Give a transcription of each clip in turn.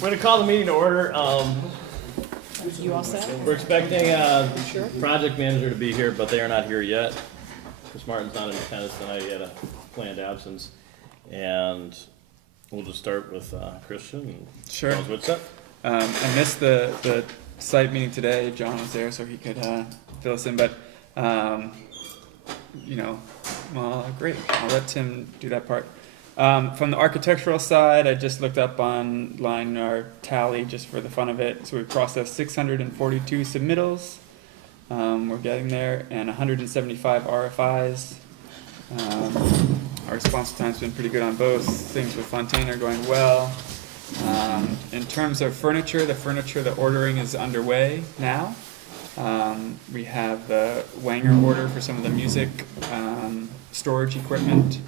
We're gonna call the meeting to order. You all set? We're expecting Sure. project manager to be here, but they are not here yet. Chris Martin's not in attendance tonight, he had a planned absence. And we'll just start with Christian and Sure. tell us what's up. I missed the site meeting today. John was there, so he could fill us in. But well, great. I'll let Tim do that part. From the architectural side, I just looked up online our tally just for the fun of it. So we processed 642 submittals. We're getting there, and 175 RFIs. Our response time's been pretty good on both. Things with Fontaine are going well. In terms of furniture, the ordering is underway now. We have the Wanger order for some of the music storage equipment.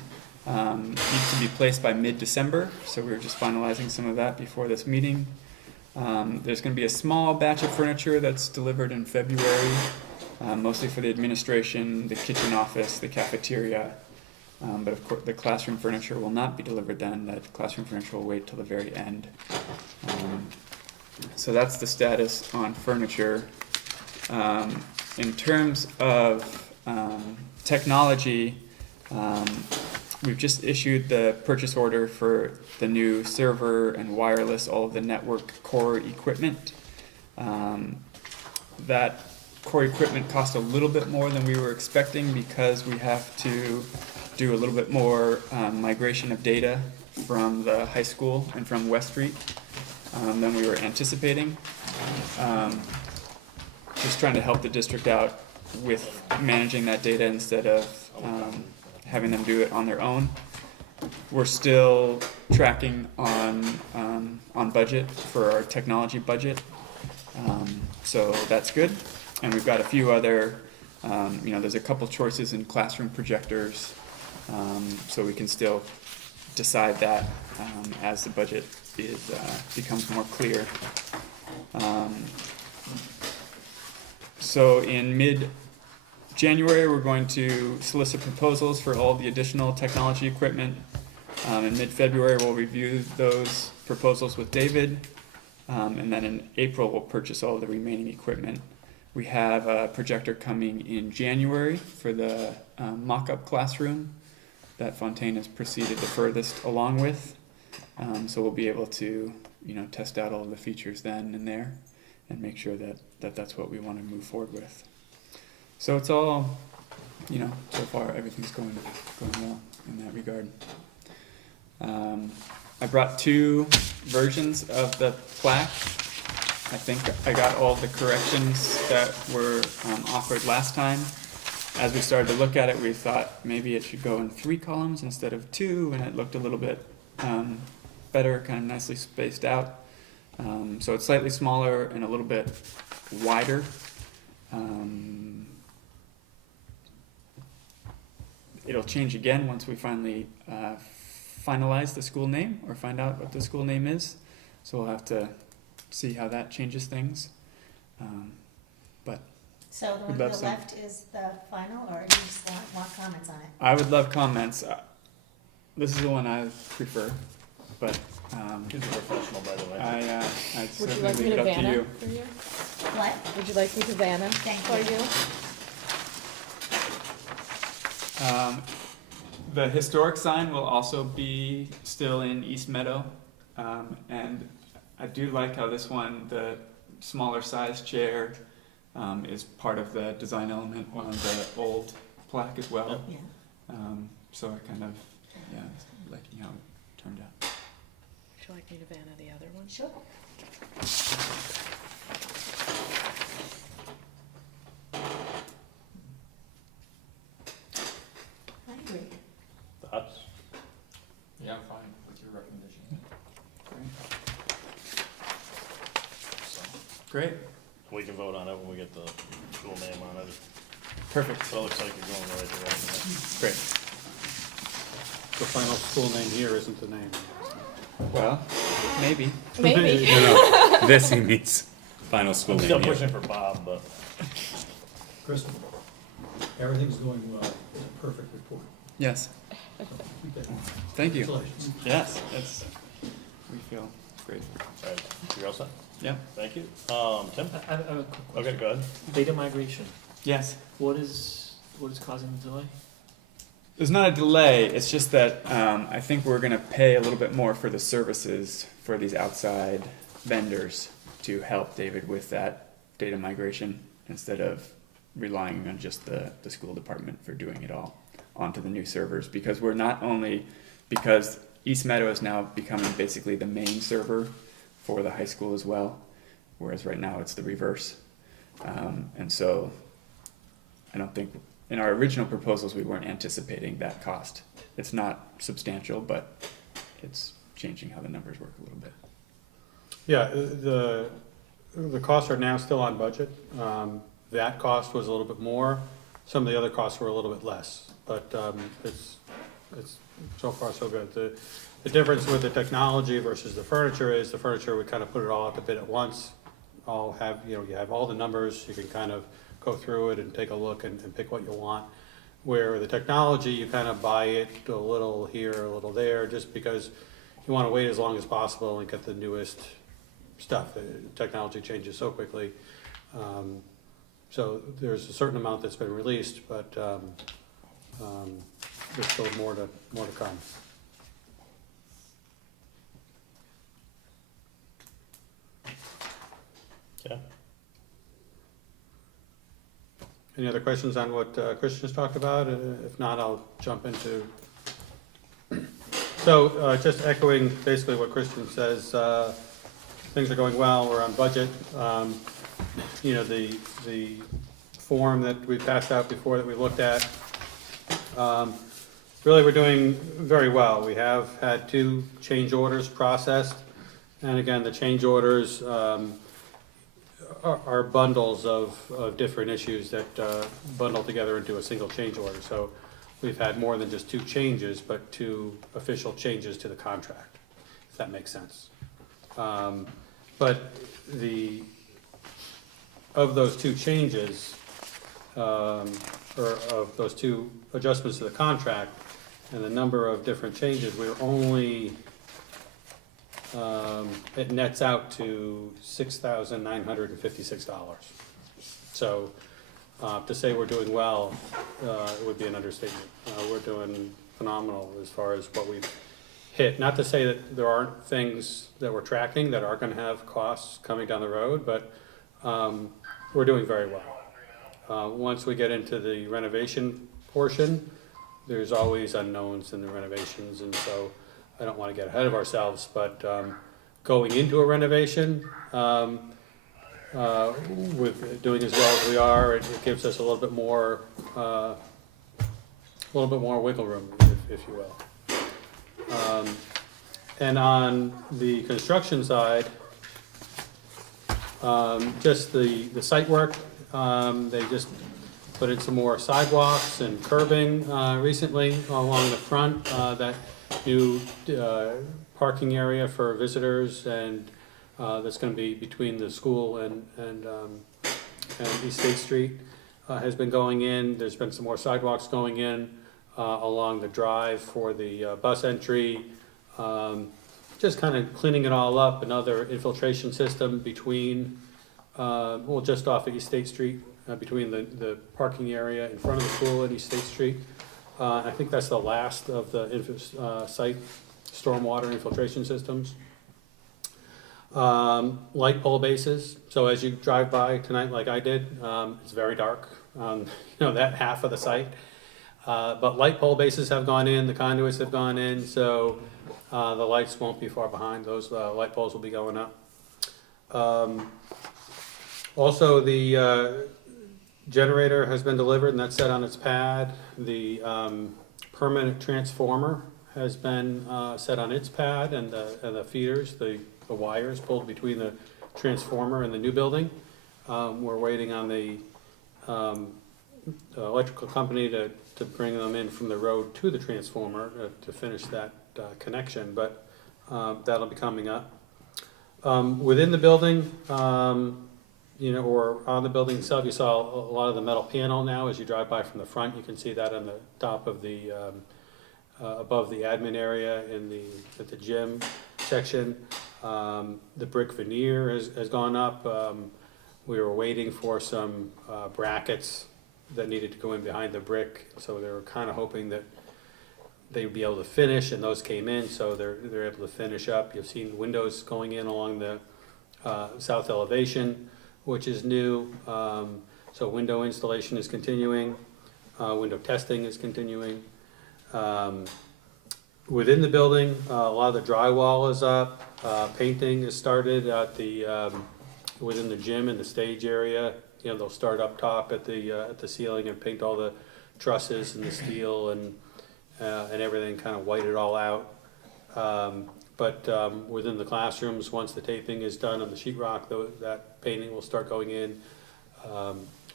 Needs to be placed by mid-December, so we're just finalizing some of that before this meeting. There's going to be a small batch of furniture that's delivered in February, mostly for the administration, the kitchen office, the cafeteria. But of course, the classroom furniture will not be delivered then. That classroom furniture will wait till the very end. So that's the status on furniture. In terms of technology, we've just issued the purchase order for the new server and wireless, all of the network core equipment. That core equipment cost a little bit more than we were expecting because we have to do a little bit more migration of data from the high school and from West Street than we were anticipating. Just trying to help the district out with managing that data instead of having them do it on their own. We're still tracking on budget for our technology budget, so that's good. And we've got a few other, there's a couple choices in classroom projectors, so we can still decide that as the budget becomes more clear. So in mid-January, we're going to solicit proposals for all the additional technology equipment. In mid-February, we'll review those proposals with David. And then in April, we'll purchase all the remaining equipment. We have a projector coming in January for the mock-up classroom that Fontaine has proceeded the furthest along with. So we'll be able to, test out all of the features then and there and make sure that that's what we want to move forward with. So it's all, so far everything's going well in that regard. I brought 2 versions of the plaque. I think I got all the corrections that were offered last time. As we started to look at it, we thought maybe it should go in 3 columns instead of 2, and it looked a little bit better, kind of nicely spaced out. So it's slightly smaller and a little bit wider. It'll change again once we finally finalize the school name or find out what the school name is. So we'll have to see how that changes things. So the one to the left is the final, or do you just want comments on it? I would love comments. This is the one I prefer, but He's a professional, by the way. I Would you certainly like me leave it to up to Vanna you. for you? What? Would you like me to Vanna Thank for you. you? The historic sign will also be still in East Meadow, and I do like how this one, the smaller size chair, is part of the design element on the old plaque as well. Yeah. So I kind of, liking how it turned out. Would you like me to Vanna the other one? Sure. I agree. Thoughts? Yeah, I'm fine with your recommendation. Great. We can vote on it when we get the school name on it. Perfect. So it looks like you're going the right direction. Great. The final school name here isn't the name. Well, maybe. Maybe. No, this he means final school I'm name. still yeah. pushing for Bob, but Kristen, everything's going well. It's a perfect report. Yes. So, keep that going. Thank you. Congratulations. Yes, we feel Great. All right, you're all set? Yeah. Thank you. Tim? I have a quick Okay, question. go ahead. Data migration, Yes. what is causing the delay? There's not a delay. It's just that I think we're going to pay a little bit more for the services for these outside vendors to help David with that data migration instead of relying on just the school department for doing it all onto the new servers. Because we're not only, because East Meadow is now becoming basically the main server for the high school as well, whereas right now it's the reverse. And so I don't think, in our original proposals, we weren't anticipating that cost. It's not substantial, but it's changing how the numbers work a little bit. Yeah, the costs are now still on budget. That cost was a little bit more. Some of the other costs were a little bit less, but it's so far so good. The difference with the technology versus the furniture is the furniture, we kind of put it all out to bid at once. You have all the numbers, you can kind of go through it and take a look and pick what you want. Where the technology, you kind of buy it a little here, a little there, just because you want to wait as long as possible and get the newest stuff. The technology changes so quickly. So there's a certain amount that's been released, but there's still more to come. Okay. Any other questions on what Christian's talked about? If not, I'll jump into. So just echoing basically what Christian says, things are going well, we're on budget. The form that we passed out before that we looked at, really we're doing very well. We have had 2 change orders processed, and again, the change orders are bundles of different issues that bundle together into a single change order. So we've had more than just 2 changes, but 2 official changes to the contract, if that makes sense. But of those 2 changes, or of those 2 adjustments to the contract, and the number of different changes, we're only, it nets out to $6,956. So to say we're doing well, it would be an understatement. We're doing phenomenal as far as what we've hit. Not to say that there aren't things that we're tracking that are gonna have costs coming down the road, but we're doing very well. Once we get into the renovation portion, there's always unknowns in the renovations, and so I don't want to get ahead of ourselves, but going into a renovation, with doing as well as we are, it gives us a little bit more wiggle room, if you will. And on the construction side, just the site work, they just put in some more sidewalks and curbing recently along the front, that new parking area for visitors, and that's going to be between the school and East State Street has been going in. There's been some more sidewalks going in along the drive for the bus entry. Just kind of cleaning it all up. Another infiltration system between, just off of East State Street, between the parking area in front of the school at East State Street. I think that's the last of the site stormwater infiltration systems. Light pole bases. So as you drive by tonight, like I did, it's very dark. That half of the site. But light pole bases have gone in. The conduits have gone in. So the lights won't be far behind. Those light poles will be going up. Also, the generator has been delivered, and that's set on its pad. The permanent transformer has been set on its pad, and the feeders, the wires pulled between the transformer and the new building. We're waiting on the electrical company to bring them in from the road to the transformer to finish that connection, but that'll be coming up. Within the building, or on the building itself, you saw a lot of the metal panel now. As you drive by from the front, you can see that on the top of the, above the admin area at the gym section. The brick veneer has gone up. We were waiting for some brackets that needed to go in behind the brick, so they were kind of hoping that they'd be able to finish, and those came in, so they're able to finish up. You've seen windows going in along the south elevation, which is new. So window installation is continuing, window testing is continuing. Within the building, a lot of the drywall is up, painting is started at the, within the gym and the stage area. You know, they'll start up top at the ceiling and paint all the trusses and the steel and everything, kind of white it all out. But within the classrooms, once the taping is done on the sheetrock, that painting will start going in.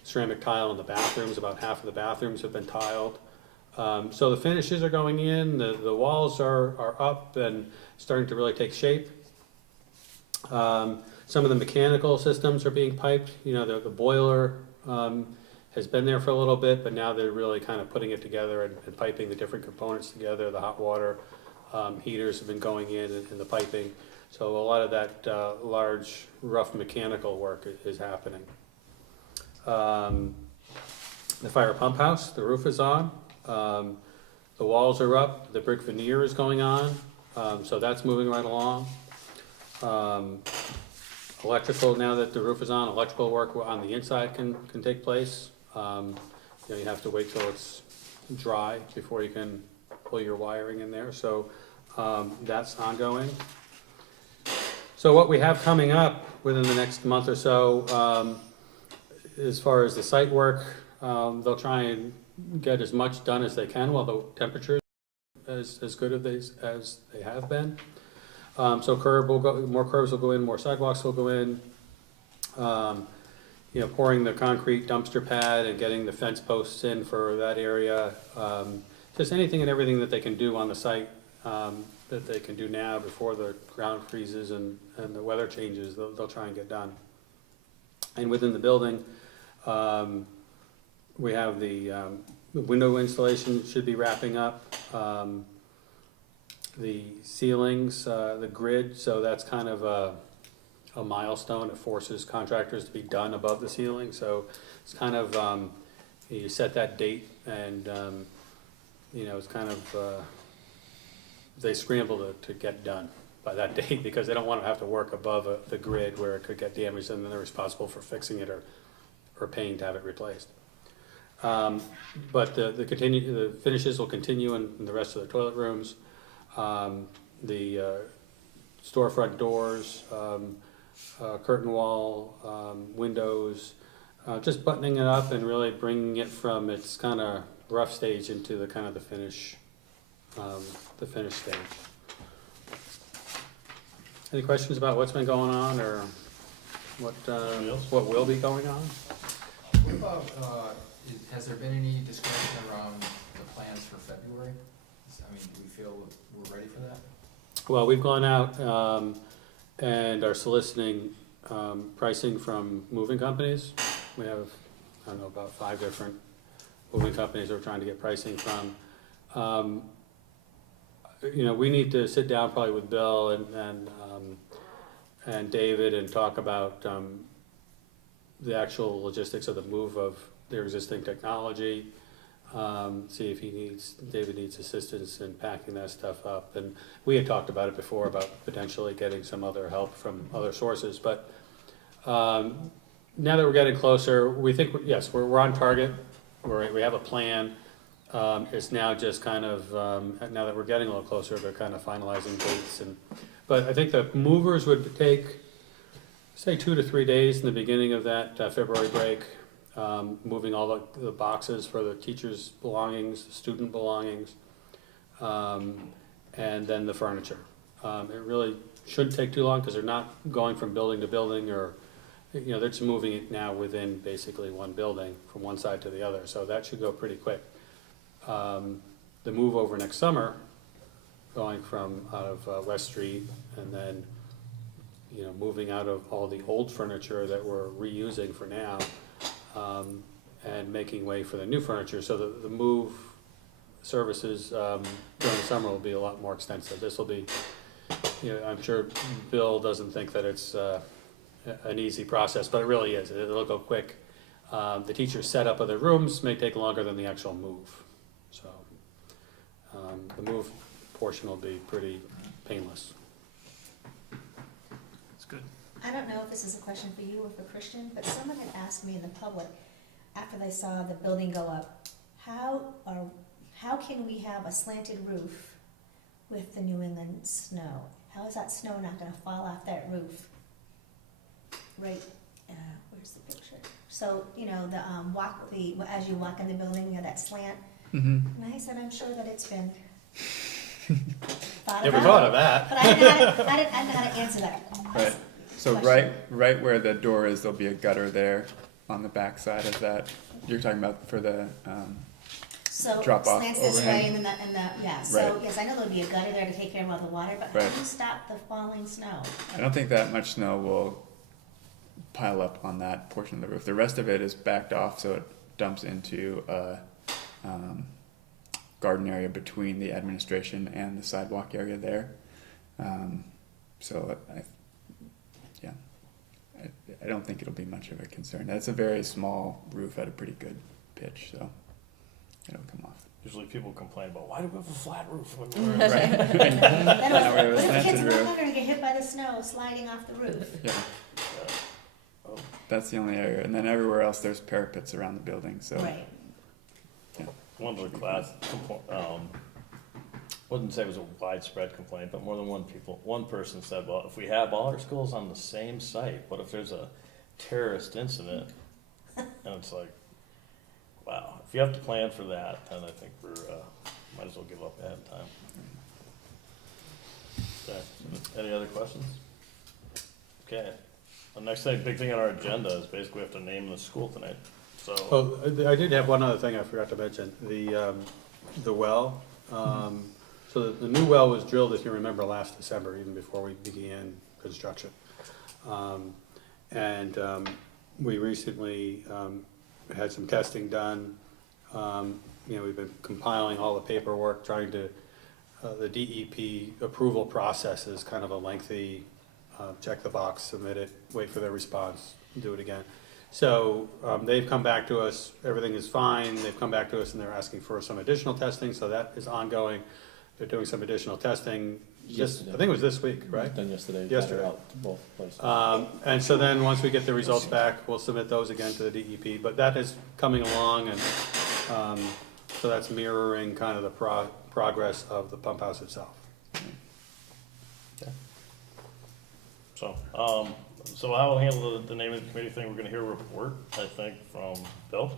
Ceramic tile in the bathrooms, about half of the bathrooms have been tiled. So the finishes are going in, the walls are up and starting to really take shape. Some of the mechanical systems are being piped. You know, the boiler has been there for a little bit, but now they're really kind of putting it together and piping the different components together. The hot water heaters have been going in and the piping. So a lot of that large, rough mechanical work is happening. The fire pump house, the roof is on. The walls are up, the brick veneer is going on, so that's moving right along. Electrical, now that the roof is on, electrical work on the inside can take place. You know, you have to wait till it's dry before you can pull your wiring in there, so that's ongoing. So what we have coming up within the next month or so, as far as the site work, they'll try and get as much done as they can while the temperatures as good as they have been. So more curbs will go in, more sidewalks will go in. You know, pouring the concrete dumpster pad and getting the fence posts in for that area. Just anything and everything that they can do on the site that they can do now before the ground freezes and the weather changes, they'll try and get done. And within the building, we have the window installation should be wrapping up. The ceilings, the grid, so that's kind of a milestone. It forces contractors to be done above the ceiling. So it's kind of, you set that date and, you know, it's kind of, they scramble to get done by that date because they don't want to have to work above the grid where it could get damaged and then they're responsible for fixing it or paying to have it replaced. But the finishes will continue in the rest of the toilet rooms. The storefront doors, curtain wall, windows, just buttoning it up and really bringing it from its kind of rough stage into the kind of the finish stage. Any questions about what's been going on or what will be going on? What about, has there been any discussion around the plans for February? I mean, do we feel we're ready for that? Well, we've gone out and are soliciting pricing from moving companies. We have, I don't know, about 5 different moving companies that we're trying to get pricing from. You know, we need to sit down probably with Bill and David and talk about the actual logistics of the move of their existing technology. See if David needs assistance in packing that stuff up. And we had talked about it before about potentially getting some other help from other sources. But now that we're getting closer, we think, yes, we're on target. We have a plan. It's now just kind of, now that we're getting a little closer, they're kind of finalizing dates. But I think the movers would take, say, 2 to 3 days in the beginning of that February break. Moving all the boxes for the teachers' belongings, the student belongings, and then the furniture. It really shouldn't take too long because they're not going from building to building or, you know, they're just moving it now within basically one building from one side to the other. So that should go pretty quick. The move over next summer, going from out of West Street and then, you know, moving out of all the old furniture that we're reusing for now. And making way for the new furniture. So the move services during the summer will be a lot more extensive. This will be I'm sure Bill doesn't think that it's an easy process, but it really is. It'll go quick. The teacher's setup of the rooms may take longer than the actual move. So the move portion will be pretty painless. It's good. I don't know if this is a question for you or for Christian, but someone had asked me in the public, after they saw the building go up, how can we have a slanted roof with the New England snow? How is that snow not gonna fall off that roof? Right, where's the picture? So, as you walk in the building, that slant, Mm-hmm. and I said, I'm sure that it's been thought Never about. thought of that. But I didn't know how to answer that. Right. So Question. right where the door is, there'll be a gutter there on the back side of that. You're talking about for the, So drop off slants this overhang. way and then yeah, so Right. yes, I know there'll be a gutter there to take care of all the water, but how Right. do you stop the falling snow? I don't think that much snow will pile up on that portion of the roof. The rest of it is backed off, so it dumps into a garden area between the administration and the sidewalk area there. So I don't think it'll be much of a concern. That's a very small roof at a pretty good pitch, so it'll come off. Usually people complain about, why do we have a flat roof when Right. we're? Then Now we have a what if the slanted kids roof. are gonna get hit by the snow sliding off the roof? Yeah, that's the only area, and then everywhere else there's parapets around the building. So Right, One of the class, wouldn't say it was a widespread complaint, but more than one person said, well, if we have all our schools on the same site, what if there's a terrorist incident? And it's like, wow, if you have to plan for that, then I think might as well give up ahead of time. Okay, any other questions? Okay, the next big thing on our agenda is basically we have to name the school tonight, so. Oh, I did have one other thing I forgot to mention, the well. So the new well was drilled, if you remember, last December, even before we began construction. We recently had some testing done. We've been compiling all the paperwork, trying to, the DEP approval process is kind of a lengthy, check the box, submit it, wait for their response, do it again. So they've come back to us, everything is fine, they've come back to us and they're asking for some additional testing, so that is ongoing. They're doing some additional testing, I think it was this week, right? Done yesterday. Yesterday. Out to both places. And so then, once we get the results back, we'll submit those again to the DEP, but that is coming along, and so that's mirroring kind of the progress of the pump house itself. So how we'll handle the name of the committee thing, we're gonna hear a report, I think, from Bill,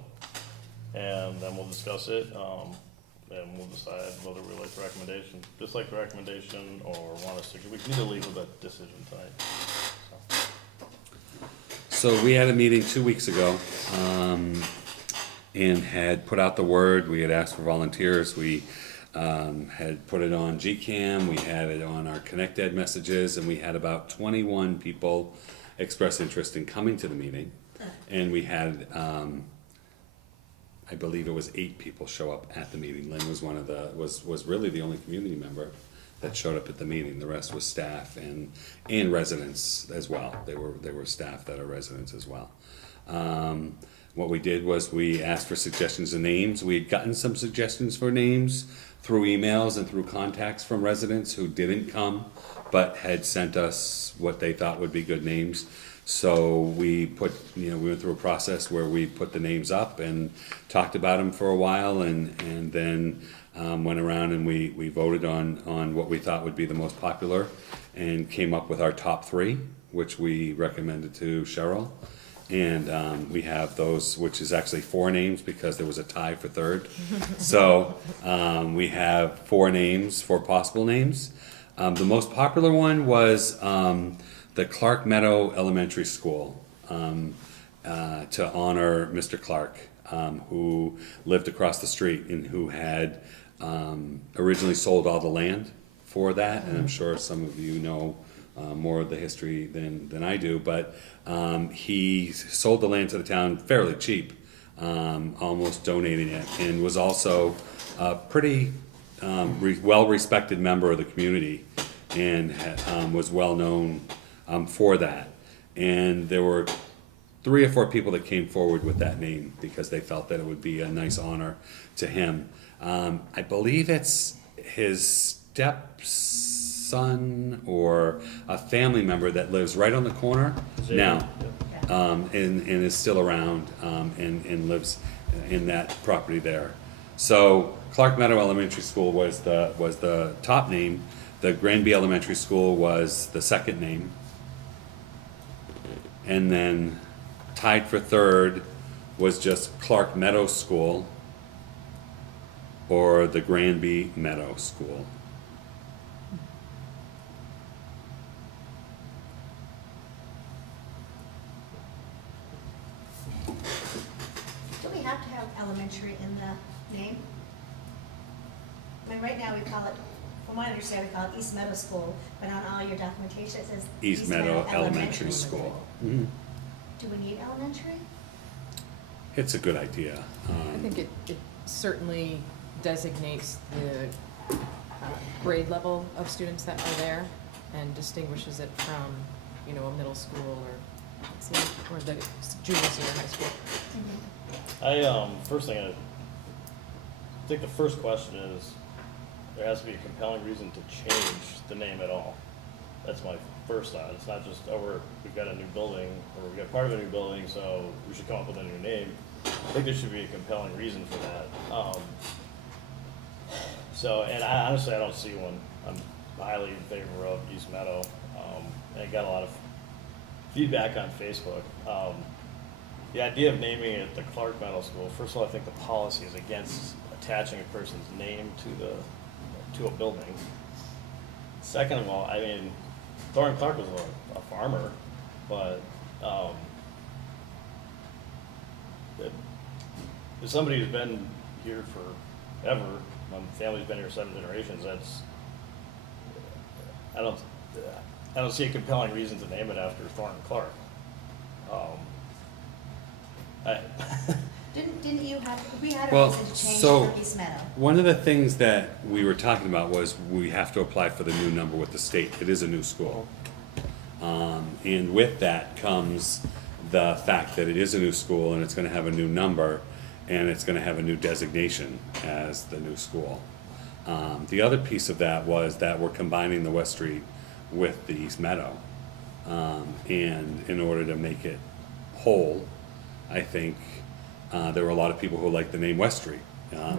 and then we'll discuss it, and we'll decide whether we like the recommendation, dislike the recommendation, or want us to, we can either leave with a decision tonight. So we had a meeting 2 weeks ago, and had put out the word. We had asked for volunteers. We had put it on GCam. We had it on our Connect Ed messages, and we had about 21 people express interest in coming to the meeting. And we had, I believe it was 8 people show up at the meeting. Lynn was was really the only community member that showed up at the meeting. The rest was staff and residents as well. They were staff that are residents as well. What we did was we asked for suggestions of names. We had gotten some suggestions for names through emails and through contacts from residents who didn't come, but had sent us what they thought would be good names. So we went through a process where we put the names up and talked about them for a while, and then went around and we voted on what we thought would be the most popular, and came up with our top 3, which we recommended to Cheryl. And we have those, which is actually 4 names because there was a tie for 3rd. So we have 4 names, 4 possible names. The most popular one was the Clark Meadow Elementary School, to honor Mr. Clark, who lived across the street and who had originally sold all the land for that. And I'm sure some of you know more of the history than I do, but he sold the land to the town fairly cheap, almost donating it, and was also a pretty well-respected member of the community. and was well known for that. And there were 3 or 4 people that came forward with that name because they felt that it would be a nice honor to him. I believe it's his stepson or a family member that lives right on the corner now, and is still around, and lives in that property there. So Clark Meadow Elementary School was the top name. The Granby Elementary School was the second name. And then tied for third was just Clark Meadow School or the Granby Meadow School. Do we have to have elementary in the name? I mean, right now we call it, from what I understand, we call it East Meadow School, but on all your documentation it says East Meadow Elementary School. Mhm. Do we need elementary? It's a good idea. I think it certainly designates the grade level of students that are there and distinguishes it from, you know, a middle school or the junior, senior high school. First thing, I think the first question is, there has to be a compelling reason to change the name at all. That's my first thought. It's not just, oh, we've got a new building, or we've got part of a new building, so we should come up with a new name. I think there should be a compelling reason for that. And I honestly, I don't see one. I'm highly in favor of East Meadow. And I got a lot of feedback on Facebook. The idea of naming it the Clark Meadow School, first of all, I think the policy is against attaching a person's name to a building. Second of all, I mean, Thorne Clark was a farmer, but as somebody who's been here forever, my family's been here 7 generations, I don't see a compelling reason to name it after Thorne Clark. Didn't you have, we had a Well, reason to change so- from East Meadow? One of the things that we were talking about was we have to apply for the new number with the state. It is a new school. And with that comes the fact that it is a new school and it's gonna have a new number and it's gonna have a new designation as the new school. The other piece of that was that we're combining the West Street with the East Meadow. And in order to make it whole, I think, there were a lot of people who liked the name West Street.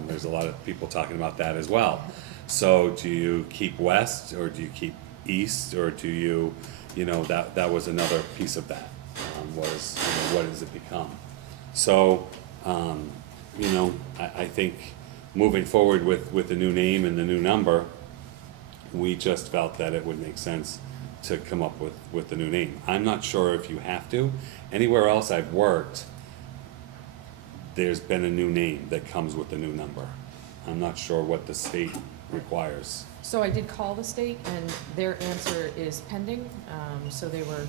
There's a lot of people talking about that as well. So do you keep West, or do you keep East, or do you, that was another piece of that, was, what does it become? So, I think moving forward with the new name and the new number, we just felt that it would make sense to come up with the new name. I'm not sure if you have to. Anywhere else I've worked, there's been a new name that comes with the new number. I'm not sure what the state requires. So I did call the state, and their answer is pending. So they were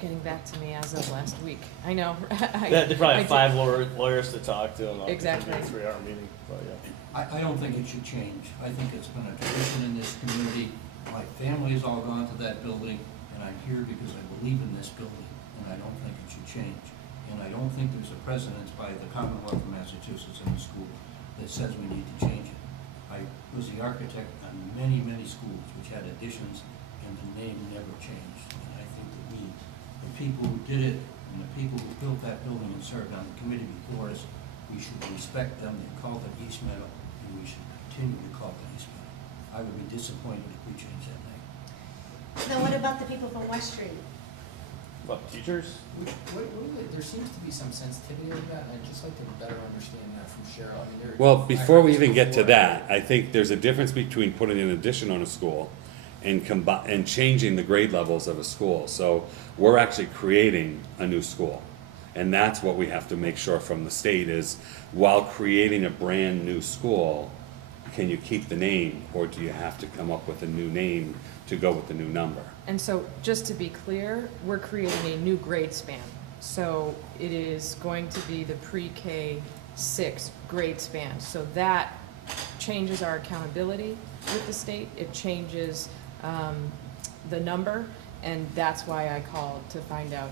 getting back to me as of last week. I know. They probably have 5 lawyers to talk to, and Exactly. a 3-hour meeting, but yeah. I don't think it should change. I think it's been a tradition in this community. My family has all gone to that building, and I'm here because I believe in this building, and I don't think it should change. And I don't think there's a precedence by the Commonwealth of Massachusetts in the school that says we need to change it. I was the architect on many, many schools which had additions, and the name never changed. And I think that the people who did it, and the people who built that building and served on the committee before us, we should respect them. They called it East Meadow, and we should continue to call it East Meadow. I would be disappointed if we changed that name. Now, what about the people from West Street? What, teachers? There seems to be some sensitivity to that, and I'd just like to better understand that from Cheryl. I mean, Well, I before heard we this even get to before. that, I think there's a difference between putting an addition on a school and and changing the grade levels of a school. So we're actually creating a new school. And that's what we have to make sure from the state is, while creating a brand new school, can you keep the name, or do you have to come up with a new name to go with the new number? And so, just to be clear, we're creating a new grade span. So it is going to be the pre-K 6 grade span. So that changes our accountability with the state. It changes the number, and that's why I called to find out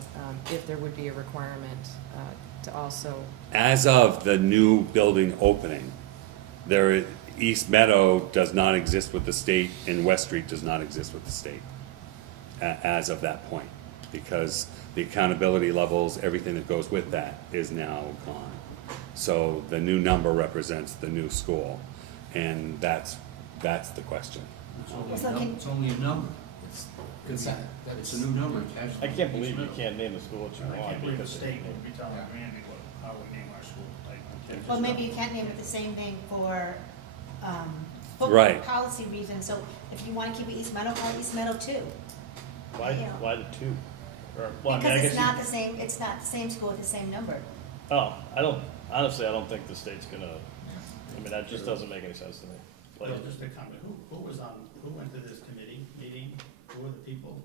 if there would be a requirement to also, As of the new building opening, East Meadow does not exist with the state and West Street does not exist with the state as of that point, because the accountability levels, everything that goes with that is now gone. So the new number represents the new school, and that's the question. It's only a number. It's not- It's a new number attached. I can't believe you can't name the school what you I want. can't believe the because state it- would be telling Granby how we name our school. Well, maybe you can't name it the same thing for, Right. policy reasons, so if you wanna keep it East Meadow, call it East Meadow too. Why, Yeah. why the two? Or, well, I mean, I Because guess it's you- not the same, it's not the same school with the same number. Oh, honestly, I don't think the state's gonna, I mean, that just doesn't make any sense to me. Like, Well, just a comment, who went to this committee meeting? Who were the people?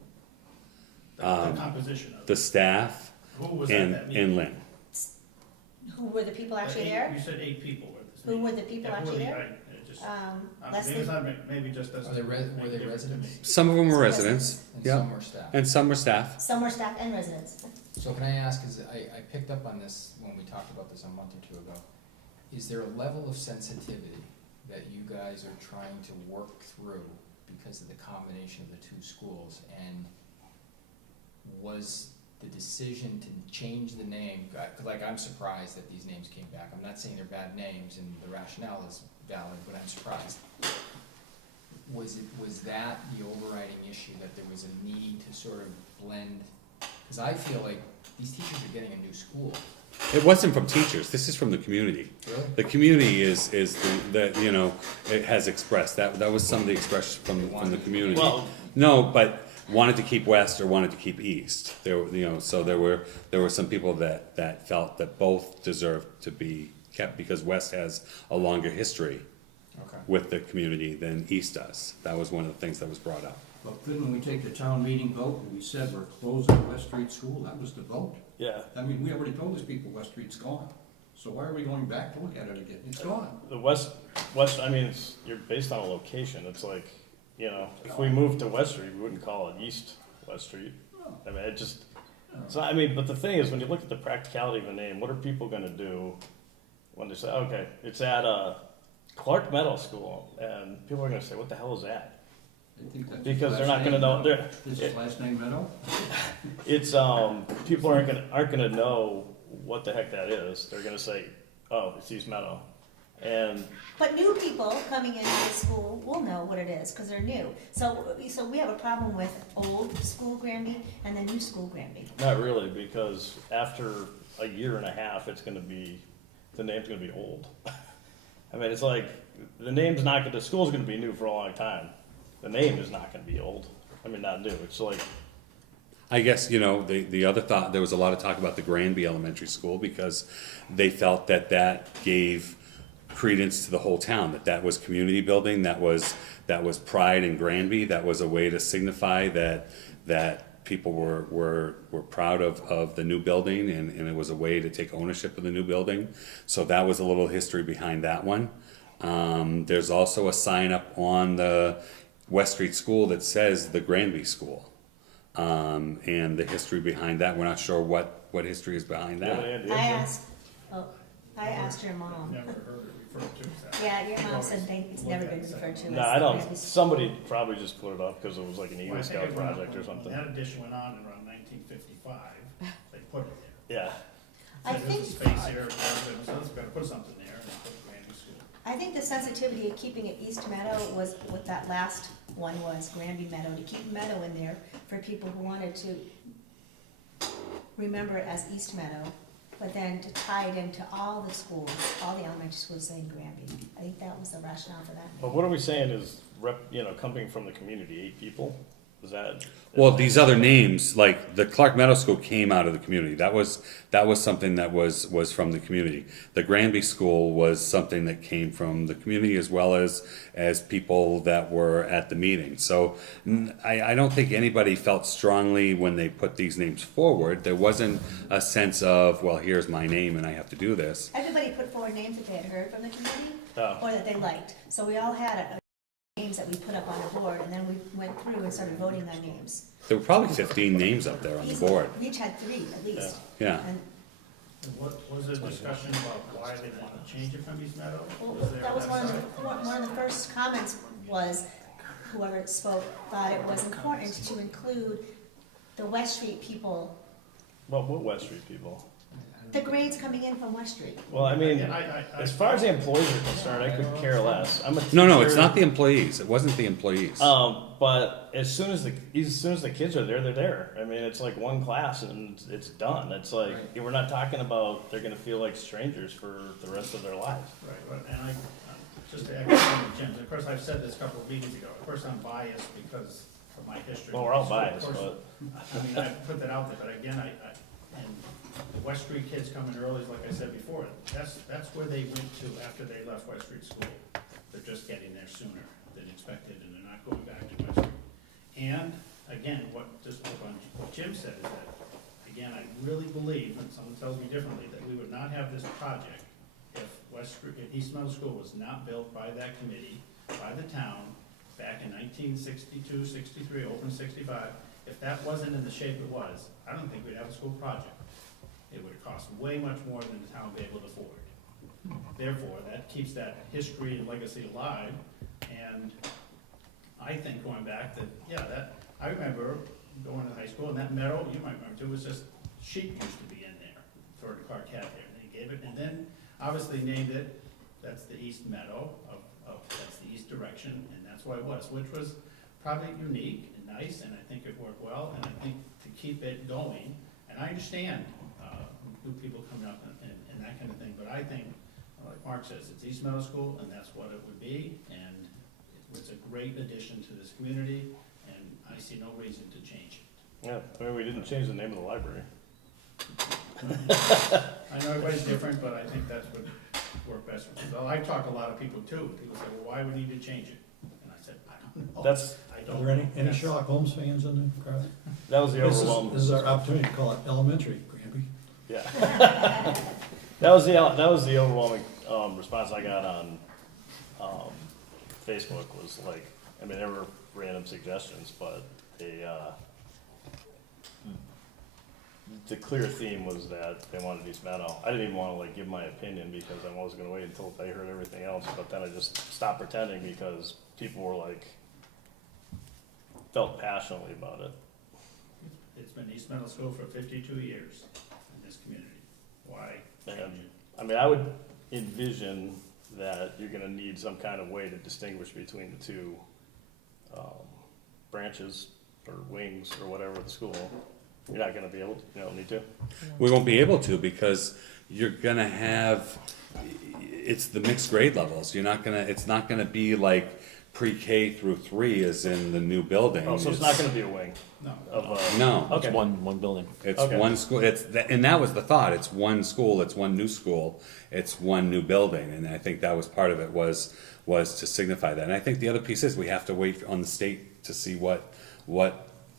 The composition of The it. staff Who was at and that meeting? Lynn. Who were the people actually there? You said 8 people were at this Who meeting. were the people Yeah, who actually were the- there? it just- Leslie? Maybe just doesn't. Are they make a were they difference to me. residents? Some of them were Some residents, And yeah, some were staff? and some were staff. Some were staff and residents. So can I ask, because I picked up on this when we talked about this a month or two ago, is there a level of sensitivity that you guys are trying to work through because of the combination of the two schools? And was the decision to change the name, like I'm surprised that these names came back. I'm not saying they're bad names and the rationale is valid, but I'm surprised. Was that the overriding issue, that there was a need to sort of blend? Because I feel like these teachers are getting a new school. It wasn't from teachers, this is from the community. Really? The community is the, you know, it has expressed, that was some of the expression from the community. Well- No, but wanted to keep west or wanted to keep east. There were, you know, so there were some people that felt that both deserved to be kept because west has a longer history Okay. with the community than east does. That was one of the things that was brought up. But couldn't we take the town meeting vote and we said we're closing West Street School? That was the vote. Yeah, I mean, we already told these people West Street's gone. So why are we going back to look at it again? It's gone. the west, I mean, you're based on a location, it's like, you know, if we moved to West Street, we wouldn't call it East West Street. I mean, it just, so, I mean, but the thing is, when you look at the practicality of a name, what are people gonna do when they say, okay, it's at, Clark Meadow School, and people are gonna say, what the hell is that? I think that's Because his they're last not gonna name, know, Meadow. Is his last name Meadow? it's, people aren't gonna know what the heck that is, they're gonna say, oh, it's East Meadow. And, But new people coming into the school will know what it is, because they're new. So we have a problem with old school Granby and the new school Granby. not really, because after a year and a half, it's gonna be, the name's gonna be old. I mean, it's like, the name's not gonna, the school's gonna be new for a long time. The name is not gonna be old. I mean, not new, it's like, I guess, you know, the other thought, there was a lot of talk about the Granby Elementary School because they felt that gave credence to the whole town, that was community building, that was pride in Granby, that was a way to signify that people were proud of the new building and it was a way to take ownership of the new building. So that was a little history behind that one. There's also a sign up on the West Street School that says the Granby School. And the history behind that, we're not sure what history is behind you have that. an idea? I asked your mom. Never heard it referred to as that. Yeah, your mom said it's never been referred to as. No, I don't, Granby. somebody probably just put it up because it was like an Well, Eagle I think Scout it went up project or when something. That addition went on in around 1955, they put it there. Yeah, I Said, There's a think- space here, so let's gotta put something there, and they put Granby School. I think the sensitivity of keeping it East Meadow was what that last one was, Granby Meadow, to keep Meadow in there for people who wanted to remember it as East Meadow, but then to tie it into all the schools, all the elementary schools saying Granby. I think that was the rationale for that. but what are we saying is coming from the community, 8 people? Is that? Well, these other names, like the Clark Meadow School came out of the community. That was something that was from the community. The Granby School was something that came from the community as well as people that were at the meeting. So I don't think anybody felt strongly when they put these names forward. There wasn't a sense of, well, here's my name and I have to do this. Everybody put forward names that they had heard from the community Oh. or that they liked. So we all had a names that we put up on the board, and then we went through and started voting on names. There were probably 15 names up there on the board. We each had 3 at least. Yeah. And, What, was there discussion about why they want to change it from East Meadow? well, Was there that was that side? one of the first comments was, whoever spoke thought it was important to include the West Street people, Well, what West Street people? the grades coming in from West Street. Well, I mean, I- as far as the employees are concerned, I could care less. I'm a teacher. No, it's not the employees. It wasn't the employees. But as soon as the kids are there, they're there. I mean, it's like one class and it's done. It's like we're not talking about they're going to feel like strangers for the rest of their lives. Right, but, and I, just to echo Jim's, of course, I've said this a couple of meetings ago, of course, I'm biased because of my history. Well, we're all So, of biased, course, but I mean, I put that out there, but again, and the West Street kids coming early, like I said before, that's where they went to after they left West Street School. They're just getting there sooner than expected, and they're not going back to West Street. And, again, what Jim said is that, again, I really believe, and someone tells me differently, that we would not have this project if East Middle School was not built by that committee, by the town, back in 1962, 63, open 65. If that wasn't in the shape it was, I don't think we'd have a school project. It would cost way much more than the town would be able to afford. Therefore, that keeps that history and legacy alive, and I think going back that, I remember going to high school, and that meadow, you might remember too, was just, sheep used to be in there, for the Clark Cat there, and they gave it, and then obviously named it, that's the east meadow that's the east direction, and that's what it was, which was probably unique and nice, and I think it worked well, and I think to keep it going, and I understand, new people coming up and that kind of thing, but I think, like Mark says, it's East Middle School, and that's what it would be, and it's a great addition to this community, and I see no reason to change it. yeah, I mean, we didn't change the name of the library. I know everybody's different, but I think that's what worked best for me. Well, I talk to a lot of people too, people say, well, why would we need to change it? And I said, I don't know. That's I Are don't. there any That's- Sherlock Holmes fans in the crowd? that was the overwhelming. This is our opportunity to call it elementary, Granby. Yeah. that was the overwhelming response I got on Facebook was like, I mean, there were random suggestions, but the clear theme was that they wanted East Meadow. I didn't even want to like give my opinion because I was going to wait until I heard everything else, but then I just stopped pretending because people were like, felt passionately about it. It's been East Middle School for 52 years in this community. Why change And, it? I mean, I would envision that you're gonna need some kind of way to distinguish between the two branches or wings or whatever of the school. You're not gonna be able to, you don't need to. We won't be able to because you're gonna have, it's the mixed grade levels. It's not gonna be like pre-K through 3 is in the new building. Oh, so it's not gonna be a wing No. of, No. okay. It's one building. It's Okay. one school, and that was the thought, it's one school, it's one new school, it's one new building, and I think that was part of it, was to signify that. And I think the other piece is, we have to wait on the state to see what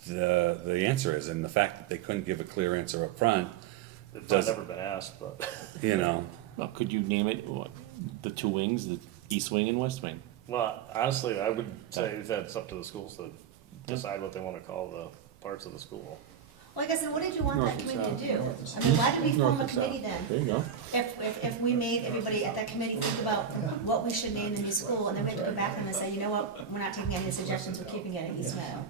the answer is, and the fact that they couldn't give a clear answer up front, It's does- never been asked, but, you know. Well, could you name it, the two wings, the east wing and west wing? well, honestly, I would say that it's up to the schools to decide what they wanna call the parts of the school. Like I said, what did you want North that and committee to south. do? North and I mean, why did we North form a and south. committee then? There you go. If we made everybody at that committee think about what we should name the new school, and then we have to go back to them and say, you know what, we're not taking any suggestions, we're keeping it at East Meadow.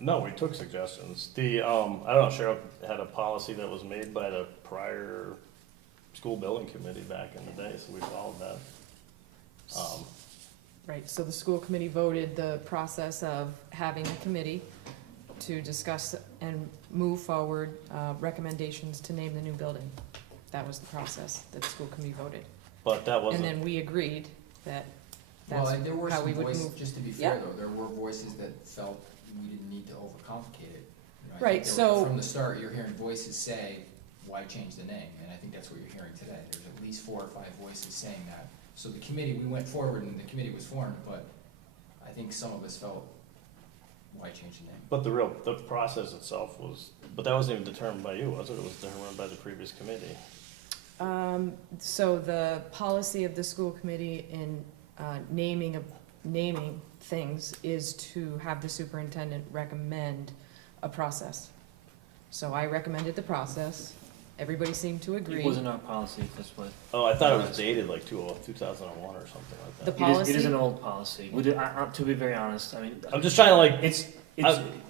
No, we took suggestions. I don't know, Cheryl had a policy that was made by the prior school building committee back in the day, so we followed that. Right, so the school committee voted the process of having a committee to discuss and move forward recommendations to name the new building. That was the process that the school committee voted. But that And wasn't, then we agreed that Well, that's there were how some we would voices, move. just to be fair Yeah. though, there were voices that felt we didn't need to overcomplicate it. You know, I think Right, there were- so- From the start, you're hearing voices say, why change the name? And I think that's what you're hearing today. There's at least 4 or 5 voices saying that. So the committee, we went forward and the committee was formed, but I think some of us felt, why change the name? but the process itself was, but that wasn't even determined by you, was it? It was determined by the previous committee. So the policy of the school committee in naming things is to have the superintendent recommend a process. So I recommended the process, everybody seemed to agree. It wasn't our policy this way. Oh, I thought it was dated like 2001 or something like The that. policy? It is an old policy. We did, to be very honest, I mean, I'm just trying to like, it's,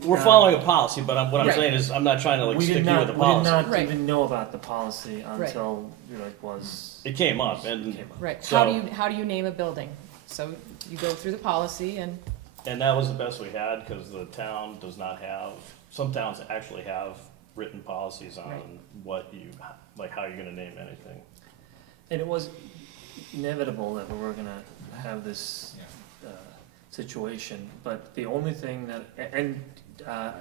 we're following a policy, but what I'm Right. saying is, I'm not trying to like we stick did you with not, the we did policy. not Right. even know about the policy Right. until, it was. It came up, and came up. Right, So- how do you name a building? So you go through the policy and, that was the best we had, because the town does not have, some towns actually have written policies on Right. what you, like how you're gonna name anything. And it was inevitable that we were gonna have this situation, but the only thing that,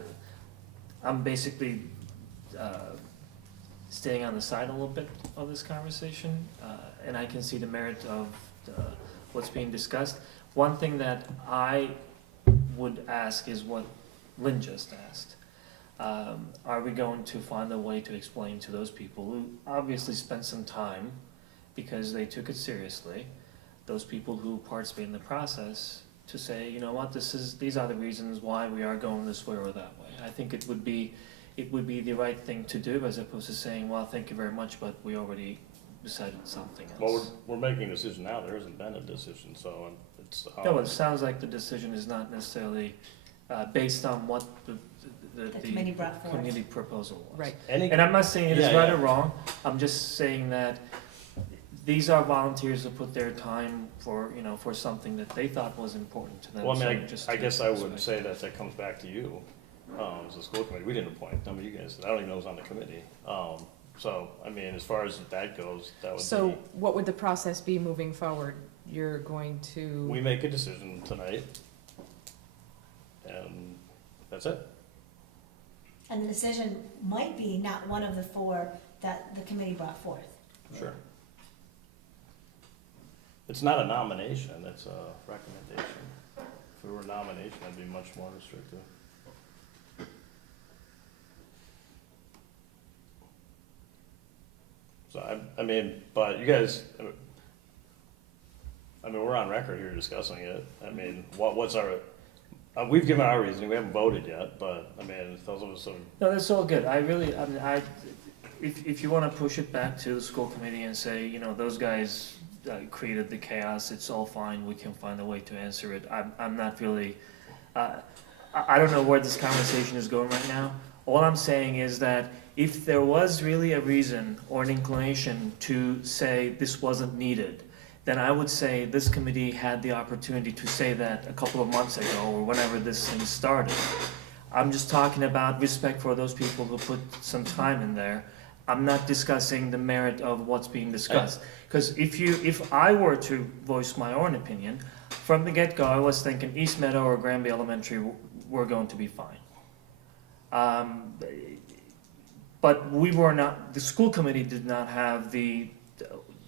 I'm basically staying on the side a little bit of this conversation, and I can see the merit of what's being discussed. One thing that I would ask is what Lynn just asked. Are we going to find a way to explain to those people who obviously spent some time because they took it seriously, those people who participate in the process, to say, you know what, these are the reasons why we are going this way or that way. I think it would be the right thing to do, as opposed to saying, well, thank you very much, but we already decided something else. Well, we're making a decision now, there hasn't been a decision, so it's. No, it sounds like the decision is not necessarily based on what the committee brought forward. committee proposal was. right, And I'm not saying it is Yeah, right yeah. or wrong, I'm just saying that these are volunteers who put their time for, for something that they thought was important to them. Well, I So mean, just I to guess I would respect. say that comes back to you, as a school committee, we didn't appoint, none of you guys, I don't even know who's on the committee. So, I mean, as far as that goes, that would so be, what would the process be moving forward? You're going to, we make a decision tonight, and that's it. And the decision might be not one of the four that the committee brought forth. Sure. It's not a nomination, it's a recommendation. If it were a nomination, that'd be much more restrictive. So I mean, but you guys, I mean, we're on record here discussing it. I mean, what's our, we've given our reasoning, we haven't voted yet, but, I mean, those of us who. No, that's all good. If you wanna push it back to the school committee and say, those guys created the chaos, it's all fine, we can find a way to answer it. I'm not really, I don't know where this conversation is going right now. All I'm saying is that if there was really a reason or an inclination to say this wasn't needed, then I would say this committee had the opportunity to say that a couple of months ago or whenever this thing started. I'm just talking about respect for those people who put some time in there. I'm not discussing the merit of what's being discussed. Because if I were to voice my own opinion, from the get-go, I was thinking East Meadow or Granby Elementary were going to be fine. But we were not, the school committee did not have the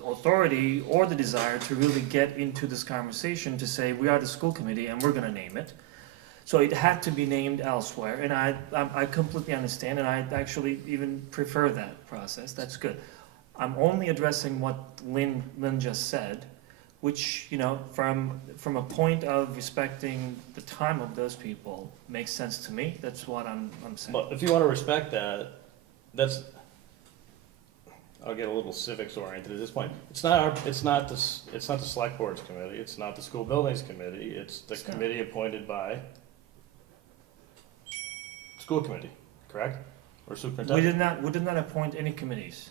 authority or the desire to really get into this conversation to say, we are the school committee and we're gonna name it. So it had to be named elsewhere, and I completely understand, and I actually even prefer that process, that's good. I'm only addressing what Lynn just said, which, from a point of respecting the time of those people, makes sense to me, that's what I'm saying. But if you wanna respect that, I'll get a little civics oriented at this point. It's not the select board's committee, it's not the school buildings committee, it's the It's not. committee appointed by school committee, correct? Or We superintendent? did not appoint any committees.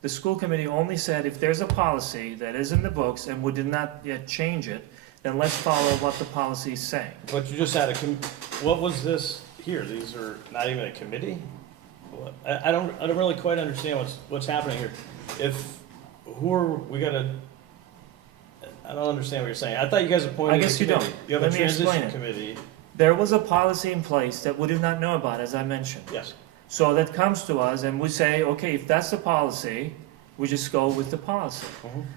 The school committee only said if there's a policy that is in the books and we did not yet change it, then let's follow what the policy is saying. But you just had what was this here? These are not even a committee? I don't really quite understand what's happening here. I don't understand what you're saying. I thought you guys appointed I a guess you committee. don't. You have a Let me explain transition it. committee, There was a policy in place that we did not know about, as I mentioned. yes. So that comes to us and we say, okay, if that's the policy, we just go with the policy.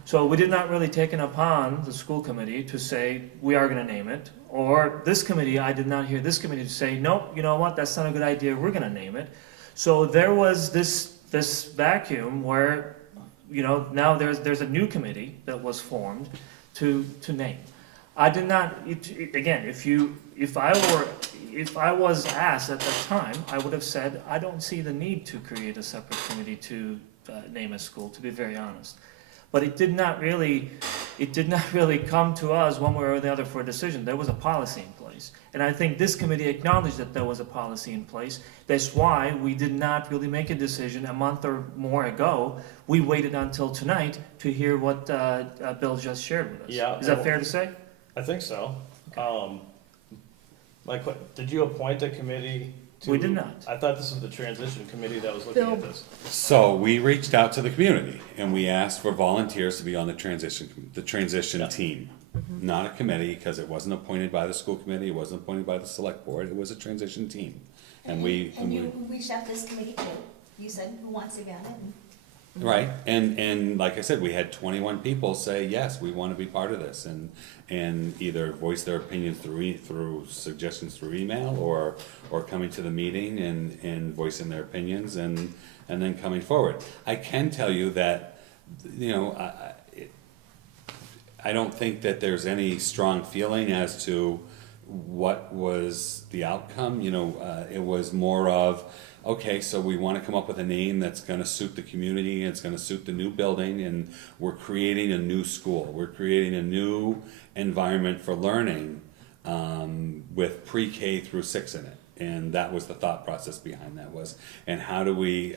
So we did not really take it upon the school committee to say, we are gonna name it. Or this committee, I did not hear this committee to say, nope, you know what, that's not a good idea, we're gonna name it. So there was this vacuum where, now there's a new committee that was formed to name. I did not, again, if I was asked at that time, I would have said, I don't see the need to create a separate committee to name a school, to be very honest. But it did not really come to us one way or the other for a decision. There was a policy in place. And I think this committee acknowledged that there was a policy in place. That's why we did not really make a decision a month or more ago. We waited until tonight to hear what Bill just shared with us. Yeah, Is that fair to say? I think so. Did you appoint a committee? We did not. I thought this was the transition committee that was looking Bill- at this. So we reached out to the community and we asked for volunteers to be on the transition Yeah. team. Not a committee, because it wasn't appointed by the school committee, it wasn't appointed by the select board, it was a transition team. And you reached out to this committee too, you said, who wants to be on it, and Right, and like I said, we had 21 people say, yes, we want to be part of this, and either voice their opinions through suggestions through email, or coming to the meeting and voicing their opinions, and then coming forward. I can tell you that, I don't think that there's any strong feeling as to what was the outcome. It was more of, okay, so we want to come up with a name that's going to suit the community, and it's going to suit the new building, and we're creating a new school. We're creating a new environment for learning with pre-K through 6 in it. And that was the thought process behind that was, and how do we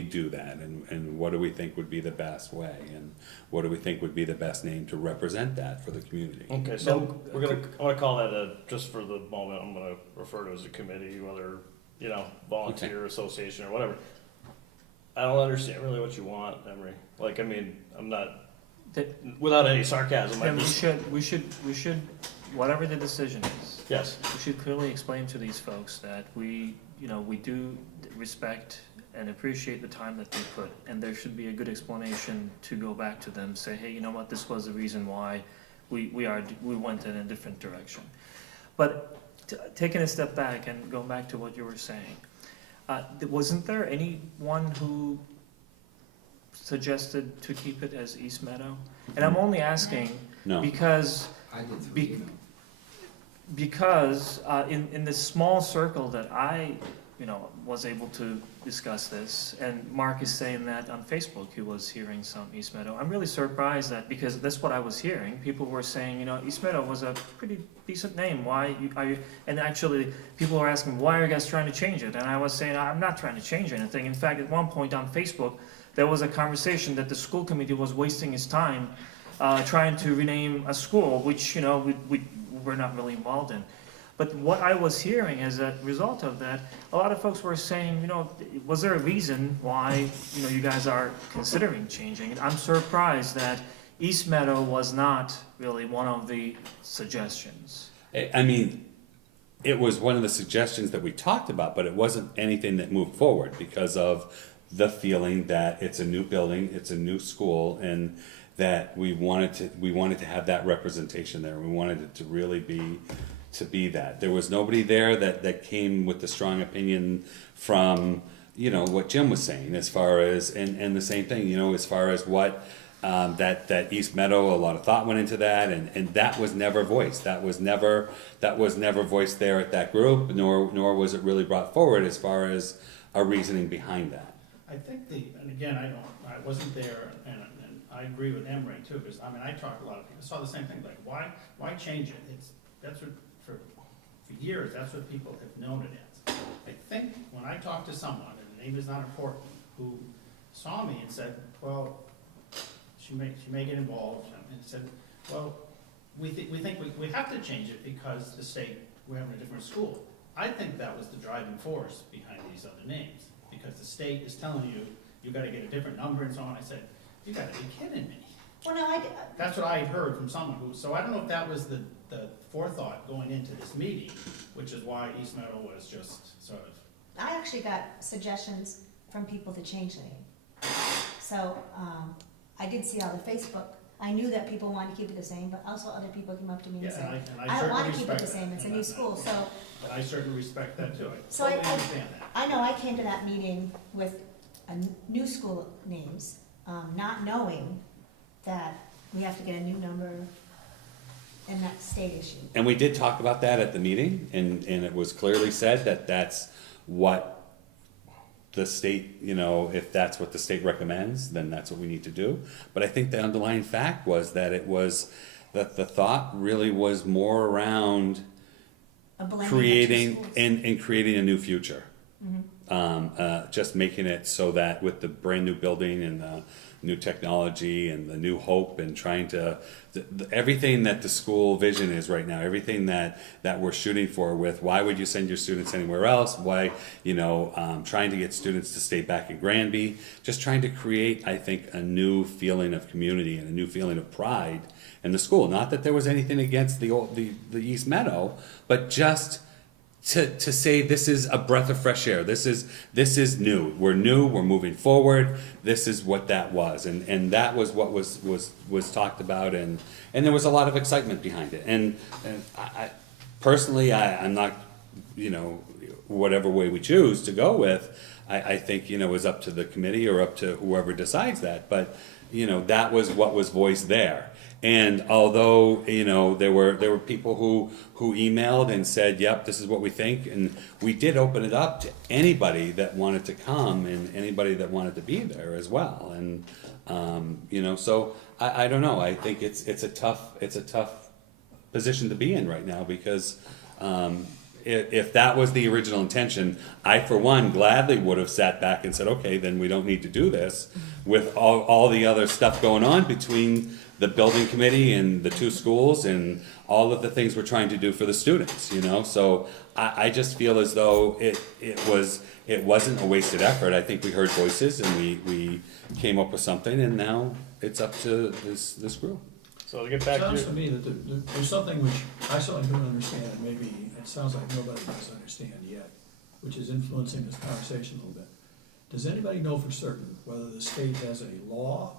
do that, and what do we think would be the best way, and what do we think would be the best name to represent that for the community? Okay, so I'm gonna call that just for the moment, I'm gonna refer to it as a committee, whether, volunteer association or whatever. I don't understand really what you want, Emery. I'm not, without any sarcasm, And we should, whatever the decision is, yes. we should clearly explain to these folks that we do respect and appreciate the time that they put, and there should be a good explanation to go back to them, say, hey, you know what, this was the reason why we went in a different direction. But taking a step back and going back to what you were saying, wasn't there anyone who suggested to keep it as East Meadow? And I'm only asking No. because I did three. because in this small circle that I was able to discuss this, and Mark is saying that on Facebook he was hearing some East Meadow. I'm really surprised because that's what I was hearing. People were saying, East Meadow was a pretty decent name. Why are you? And actually, people were asking, why are you guys trying to change it? And I was saying, I'm not trying to change anything. In fact, at one point on Facebook, there was a conversation that the school committee was wasting its time trying to rename a school, which we're not really involved in. But what I was hearing as a result of that, a lot of folks were saying, was there a reason why, you guys are considering changing it? I'm surprised that East Meadow was not really one of the suggestions. I mean, it was one of the suggestions that we talked about, but it wasn't anything that moved forward because of the feeling that it's a new building, it's a new school, and that we wanted to have that representation there. We wanted it to really be that. There was nobody there that came with the strong opinion from, what Jim was saying as far as, and the same thing, as far as what, that East Meadow, a lot of thought went into that, and that was never voiced. That was never voiced there at that group, nor was it really brought forward as far as a reasoning behind that. I think and again, I wasn't there, and I agree with Emery too, because, I talked to a lot of people, saw the same thing, like, why change it? That's what, for years, that's what people have known it as. I think when I talked to someone, and the name is not important, who saw me and said, well, she may get involved, and said, well, we think we have to change it because the state, we're having a different school. I think that was the driving force behind these other names, because the state is telling you gotta get a different number and so on. I said, you gotta be kidding me. well, no, That's what I heard from someone so I don't know if that was the forethought going into this meeting, which is why East Meadow was just sort of. I actually got suggestions from people to change the name. So, I did see all the Facebook. I knew that people wanted to keep it the same, but also other people came up to me and Yeah, said, and I don't want to keep it respect the same, that. it's a new school, so. But I certainly respect that too. So I totally understand that. I know I came to that meeting with new school names, not knowing that We have to get a new number, and that's state issue. And we did talk about that at the meeting, and it was clearly said that that's what the state, you know, if that's what the state recommends, then that's what we need to do. But I think the underlying fact was that that the thought really was more around A blending of two creating, schools. and creating a new future. Mhm. Just making it so that with the brand new building and the new technology and the new hope and trying to, everything that the school vision is right now, everything that we're shooting for with, why would you send your students anywhere else? Why, you know, trying to get students to stay back in Granby, just trying to create, I think, a new feeling of community and a new feeling of pride in the school. Not that there was anything against the East Meadow, but just to say this is a breath of fresh air. This is new. We're moving forward. This is what that was. And that was what was talked about, and there was a lot of excitement behind it. And I personally, I'm not, you know, whatever way we choose to go with, I think, you know, is up to the committee or up to whoever decides that. But, you know, that was what was voiced there. And although, you know, there were people who emailed and said, yep, this is what we think, and we did open it up to anybody that wanted to come and anybody that wanted to be there as well. And you know, so I don't know. I think it's a tough position to be in right now, because if that was the original intention, I for one gladly would have sat back and said, okay, then we don't need to do this, with all the other stuff going on between the building committee and the two schools and all of the things we're trying to do for the students, you know? So I just feel as though it wasn't a wasted effort. I think we heard voices and we came up with something, and now it's up to this group. So to get back to Sounds your, to me that there's something which I certainly don't understand, and maybe it sounds like nobody does understand yet, which is influencing this conversation a little bit. Does anybody know for certain whether the state has a law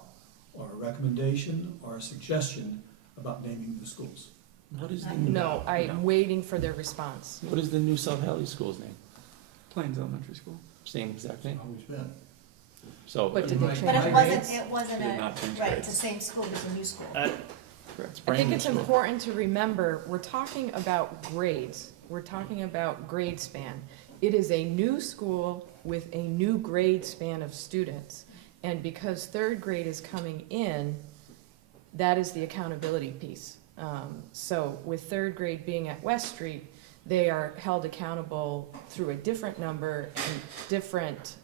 or a recommendation or a suggestion about naming the schools? What is the No, I'm waiting for their response. What is the new South Hadley school's name? Plains Elementary School. Same exact name. Always been. So But did they change But it? it wasn't Did not change right, grades. it's the same school, it's a new school. Correct. I think it's important to remember, we're talking about grades. We're talking about grade span. It is a new school with a new grade span of students. And because third grade is coming in, that is the accountability piece. So with third grade being at West Street, they are held accountable through a different number and different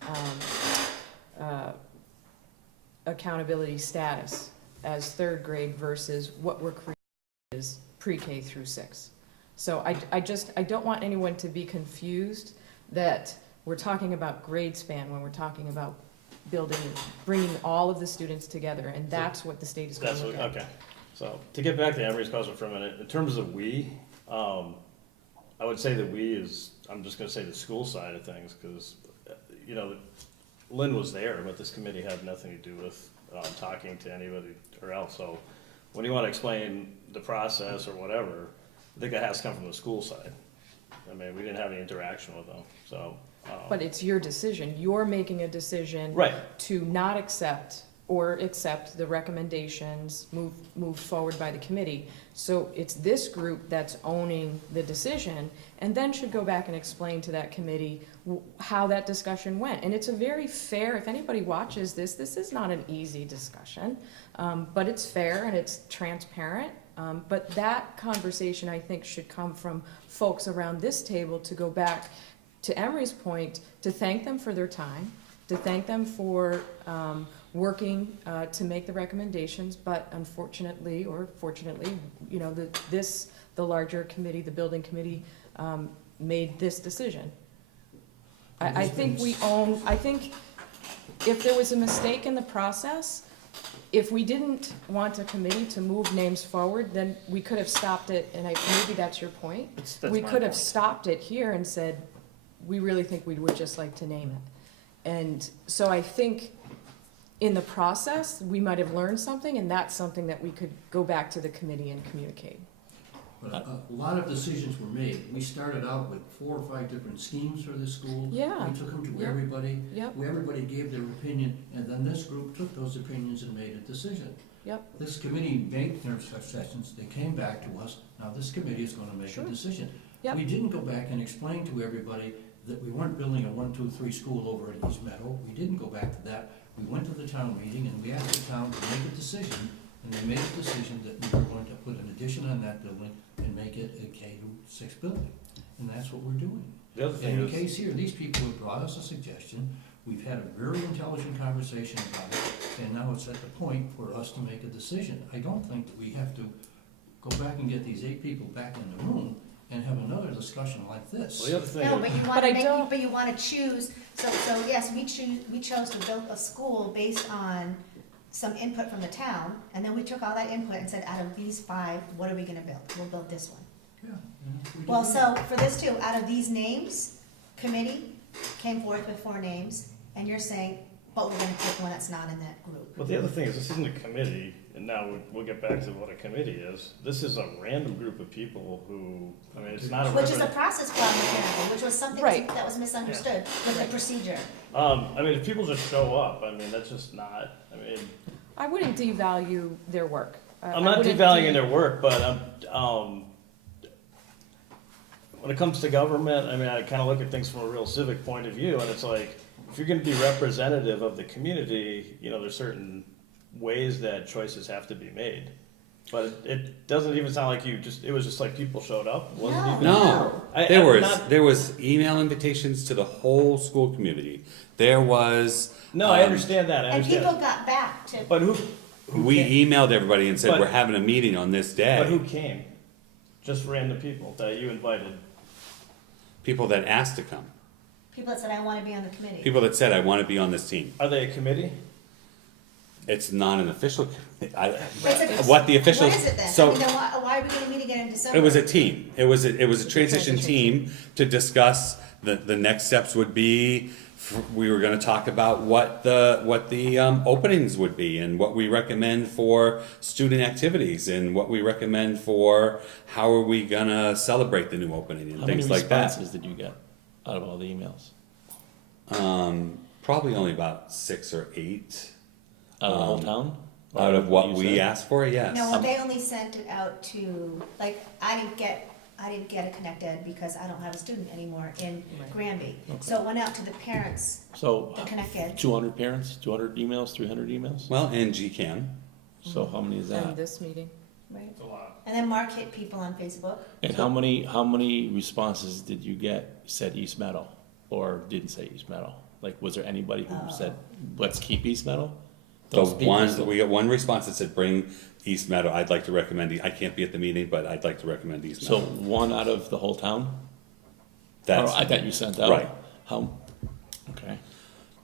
accountability status as third grade versus what we're creating is pre-K through 6. So I don't want anyone to be confused that we're talking about grade span when we're talking about bringing all of the students together, and that's what the state is going that's to what, look at. okay. So to get back to Emery's question for a minute, in terms of we, I would say that we is, I'm just gonna say the school side of things, because, you know, Lynn was there, but this committee had nothing to do with talking to anybody or else. So when you want to explain the process or whatever, I think that has to come from the school side. I mean, we didn't have any interaction with them, so. But it's your decision. You're making a decision Right, to not accept or accept the recommendations moved forward by the committee. So it's this group that's owning the decision, and then should go back and explain to that committee how that discussion went. And it's a very fair, if anybody watches this is not an easy discussion, but it's fair and it's transparent. But that conversation, I think, should come from folks around this table to go back to Emery's point, to thank them for their time, to thank them for working to make the recommendations, but unfortunately, or fortunately, you know, the larger committee, the building committee, made this decision. I think if there was a mistake in the process, if we didn't want a committee to move names forward, then we could have stopped it, and maybe that's your point. That's We my could have point. stopped it here and said, we really think we would just like to name it. And so I think in the process, we might have learned something, and that's something that we could go back to the committee and communicate. But a lot of decisions were made. We started out with 4 or 5 different schemes for this school. Yeah. We took them to Yep. everybody. Yep, Everybody gave their opinion, and then this group took those opinions and made a decision. Yep. This committee made their suggestions, they came back to us, now this committee is gonna make a Sure. decision. Yep. We didn't go back and explain to everybody that we weren't building a 1, 2, 3 school over at East Meadow. We didn't go back to that. We went to the town meeting and we asked the town to make a decision, and they made a decision that we were going to put an addition on that building and make it a K-6 building. And that's what we're doing. The other thing In the is, case here, these people have brought us a suggestion, we've had a very intelligent conversation about it, and now it's at the point for us to make a decision. I don't think that we have to go back and get these 8 people back in the room and have another discussion like this. well, the other thing No, is, but you But wanna I make, don't- but you wanna choose, so yes, we chose to build a school based on some input from the town, and then we took all that input and said, out of these 5, what are we gonna build? We'll build this one. Yeah, we Well, did so for this too, out of these names, committee came forth with 4 names, and you're saying, but we're gonna pick one that's not in that group. well, the other thing is, this isn't a committee, and now we'll get back to what a committee is. This is a random group of people who, I mean, it's not a. Which is a process problem apparently, which was something Right. that was misunderstood with the procedure. I mean, if people just show up, I mean, that's just not, I mean, I wouldn't devalue their work. I'm not devaluing their work, but when it comes to government, I mean, I kind of look at things from a real civic point of view, and it's like, if you're gonna be representative of the community, you know, there's certain ways that choices have to be made. But it doesn't even sound like it was just like people showed up, it wasn't No. even. No, I'm there not- was email invitations to the whole school community. There was. No, I understand that, I And people understand. got back to, But who We came? emailed everybody and said, But- we're having a meeting on this But who day. came? Just random people that you invited. People that asked to come. people that said, I wanna be on the committee. People that said, I want to be on this team. Are they a committee? It's not an official, It's a- what the officials. What is it then? I So mean, then why are we gonna meet again in December? it was a team. It was a transition team to discuss the next steps would be. We were gonna talk about what the openings would be and what we recommend for student activities and what we recommend for how are we gonna celebrate the new opening and How many things like that. responses did you get out of all the emails? Probably only about 6 or 8 Out of the whole town? Or out of what you we said? asked for, yes. No, they only sent it out to, like, I didn't get a Connect Ed because I don't have a student anymore in Right. Granby. Okay. So it went out to the parents, So, the Connect Ed. 200 parents, 200 emails, 300 emails? Well, and GCAM. So how many is And that? this meeting. Right. It's a lot. And then Mark hit people on Facebook. And how many responses did you get said East Meadow or didn't say East Meadow? Like, was there anybody who said, let's keep East Meadow? Those people still- We got one response that said, bring East Meadow. I'd like to recommend, I can't be at the meeting, but I'd like to recommend East So Meadow. one out of the whole town? That's, Or that you sent out? right. How, okay.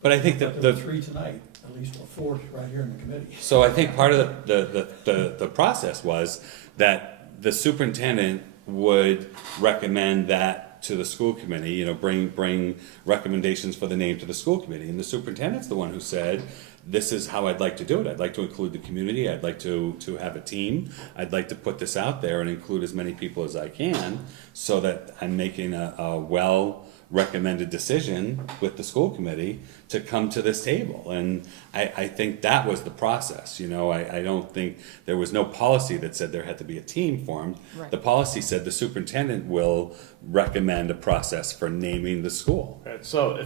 but I think But that there the, were 3 tonight, at least 4 right here in the committee. so I think part of the process was that the superintendent would recommend that to the school committee, you know, bring recommendations for the name to the school committee. And the superintendent's the one who said, this is how I'd like to do it. I'd like to include the community. I'd like to have a team. I'd like to put this out there and include as many people as I can so that I'm making a well-recommended decision with the school committee to come to this table. And I think that was the process, you know. I don't think, there was no policy that said there had to be a team formed. Right. The policy said the superintendent will recommend a process for naming the school. Okay, so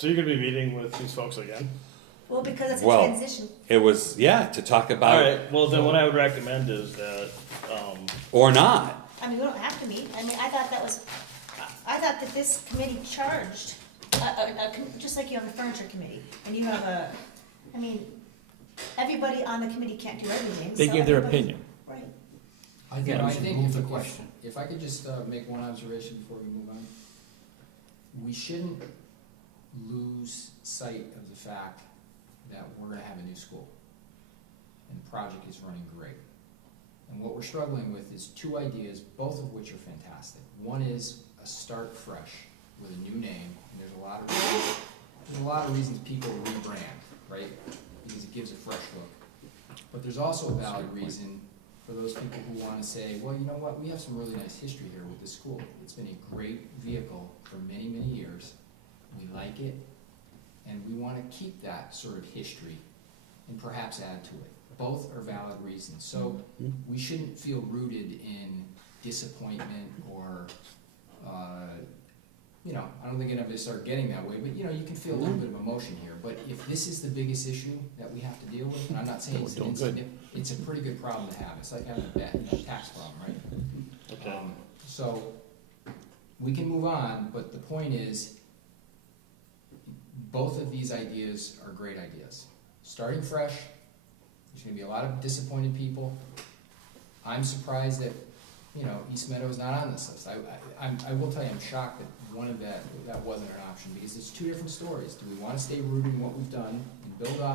you're gonna be meeting with these folks again? Well, because it's a Well, transition. It was, yeah, to talk about, Alright, well, then what I would recommend is that, or not. I mean, we don't have to meet. I mean, I thought that this committee charged, just like you have a furniture committee, and you have I mean, everybody on the committee can't do everything. They so gave their everybody- opinion. Right. I think Yeah, we I should think move if the I- question. If I could just make one observation before we move on. We shouldn't lose sight of the fact that we're gonna have a new school. And the project is running great. And what we're struggling with is 2 ideas, both of which are fantastic. One is a start fresh with a new name, and there's a lot of reasons people rebrand, right? Because it gives a fresh look. But there's also a valid reason for those people who wanna say, well, you know what, we have some really nice history here with this school. It's been a great vehicle for many, many years. We like it, and we wanna keep that sort of history and perhaps add to it. both are valid reasons. So we shouldn't feel rooted in disappointment or, you know, I don't think any of us are getting that way, but you know, you can feel a little bit of emotion here. But if this is the biggest issue that we have to deal with, and I'm not saying it's an insignificant, it's a pretty good problem to have. It's like having a bad, you know, tax problem, right? Okay. So we can move on, but the point is, both of these ideas are great ideas. Starting fresh, there's gonna be a lot of disappointed people. I'm surprised that, you know, East Meadow is not on this list. I will tell you, I'm shocked that one of that wasn't an option, because it's two different stories. Do we wanna stay rooted in what we've done and build off